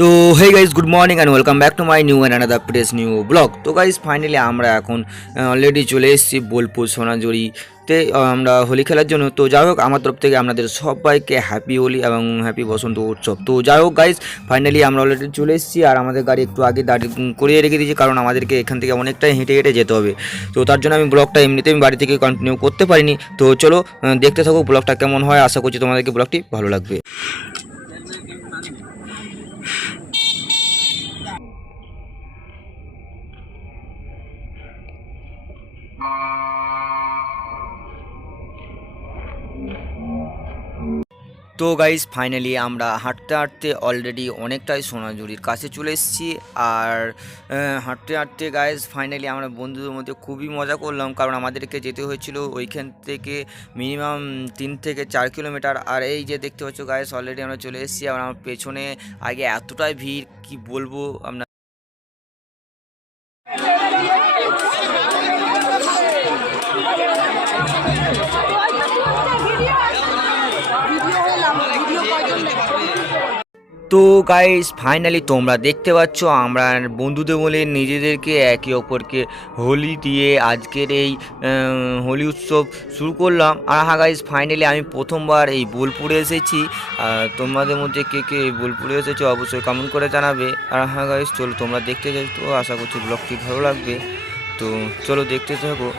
তো hey guys, good morning and welcome back to my new and another press new blog. তো guys finally আমরা এখন already চলে এসেছি বোলপুর সোনাঝুরিতে আমরা হোলি খেলার জন্য। তো যাই হোক, আমার তরফ থেকে আপনাদের সবাইকে হ্যাপি হোলি এবং হ্যাপি বসন্ত উৎসব। তো যাই হোক গাইজ, ফাইনালি আমরা অলরেডি চলে এসেছি আর আমাদের গাড়ি একটু আগে দাঁড়িয়ে করিয়ে রেখে দিয়েছি, কারণ আমাদেরকে এখান থেকে অনেকটাই হেঁটে হেঁটে যেতে হবে। তো তার জন্য আমি ব্লগটা এমনিতেই আমি বাড়ি থেকে কন্টিনিউ করতে পারিনি। তো চলো দেখতে থাকো ব্লগটা কেমন হয়। আশা করছি তোমাদেরকে ব্লগটি ভালো লাগবে। তো গাইজ ফাইনালি আমরা হাঁটতে হাঁটতে অলরেডি অনেকটাই সোনাঝুরির কাছে চলে এসেছি। আর হাঁটতে হাঁটতে গাইজ ফাইনালি আমরা বন্ধুদের মধ্যে খুবই মজা করলাম, কারণ আমাদেরকে যেতে হয়েছিল ওইখান থেকে মিনিমাম 3 থেকে 4 কিলোমিটার। আর এই যে দেখতে পাচ্ছ গাইজ, অলরেডি আমরা চলে এসেছি। আর আমার পেছনে আগে এতটাই ভিড় কি বলবো আপনার। তো গাইস ফাইনালি তোমরা দেখতে পাচ্ছ আমরা বন্ধুদের বলে নিজেদেরকে একে অপরকে হোলি দিয়ে আজকের এই হোলি উৎসব শুরু করলাম। আর হ্যাঁ গাইস, ফাইনালি আমি প্রথমবার এই বোলপুরে এসেছি। তোমাদের মধ্যে কে কে এই বোলপুরে এসেছো অবশ্যই কমেন্ট করে জানাবে। আর হ্যাঁ গাইস, চলো তোমরা দেখতে যাই। তো আশা করছি ব্লগটি ভালো লাগবে। তো চলো দেখতে থাকো।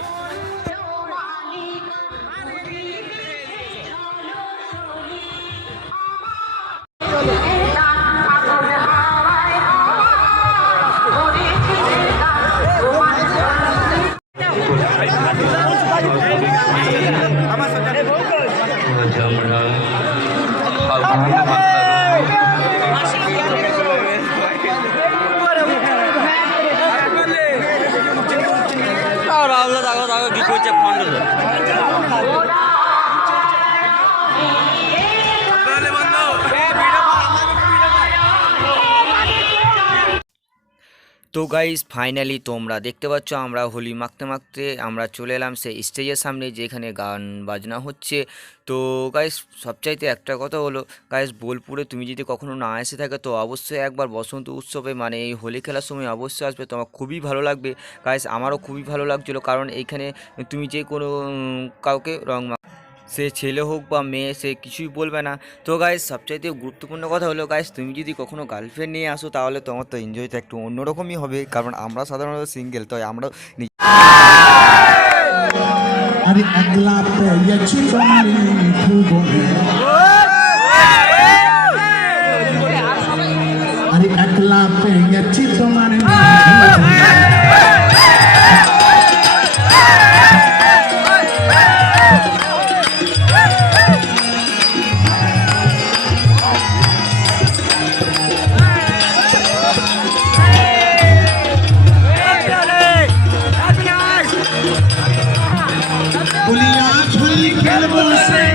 তো গাইজ ফাইনালি তোমরা দেখতে পাচ্ছ আমরা হোলি মাখতে মাখতে আমরা চলে এলাম সেই স্টেজের সামনে, যেখানে গান বাজনা হচ্ছে। তো গাইজ সবচাইতে একটা কথা হলো গাইজ, বোলপুরে তুমি যদি কখনো না এসে থাকে তো অবশ্যই একবার বসন্ত উৎসবে মানে এই হোলি খেলার সময় অবশ্যই আসবে, তোমার খুবই ভালো লাগবে। গাইজ আমারও খুবই ভালো লাগছিলো, কারণ এইখানে তুমি যে কোনো কাউকে রং সে ছেলে হোক বা মেয়ে, সে কিছুই বলবে না। তো গাইজ সবচাইতে গুরুত্বপূর্ণ কথা হলো গাইজ, তুমি যদি কখনো গার্লফ্রেন্ড নিয়ে আসো তাহলে তোমার তো এনজয়টা একটু অন্যরকমই হবে, কারণ আমরা সাধারণত সিঙ্গেল, তো আমরা होली खेलबो से